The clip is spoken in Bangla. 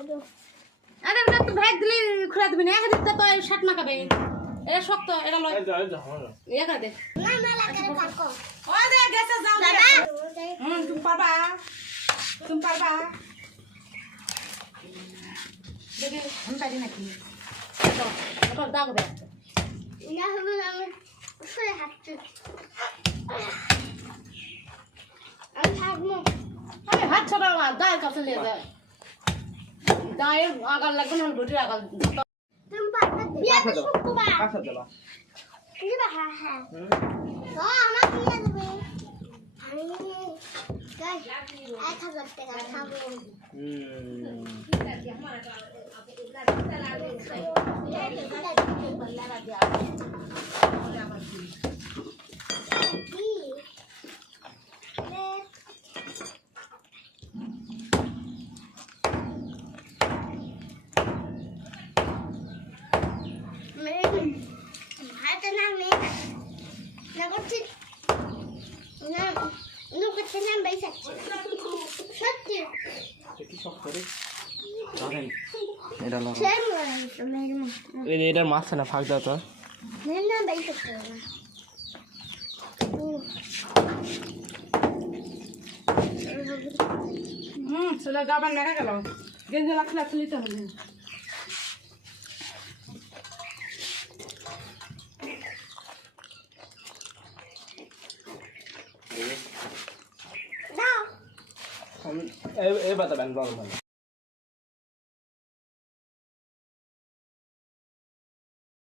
আরে ওটা তো ভ্যাগ দিলে খুলে দিবি না। এক দিতে তো শার্ট মাখাবে। এটা শক্ত এটা লয়। ইয়ে করে দে। ও দে গেছে যাও দে। হুম তুমি পারবা? তুমি পারবা? দেখে আমি পারি নাকি? তো দাও দে। আমি হাত ছড়া দায়ের কাছে নিয়ে যায় দায়ের আগাল লাগবে না বটির আগাল এক হাজার টাকা খাবো না করছি না করছে না বেশ সত্যি? এটার মাঝখানে ফাঁক দাও তো। না হুম সেটা গাবার নাকা গেল। গেঞ্জি লাগলে আসলে তো হবে। দাও এই বাতা ব্যান বলো মানে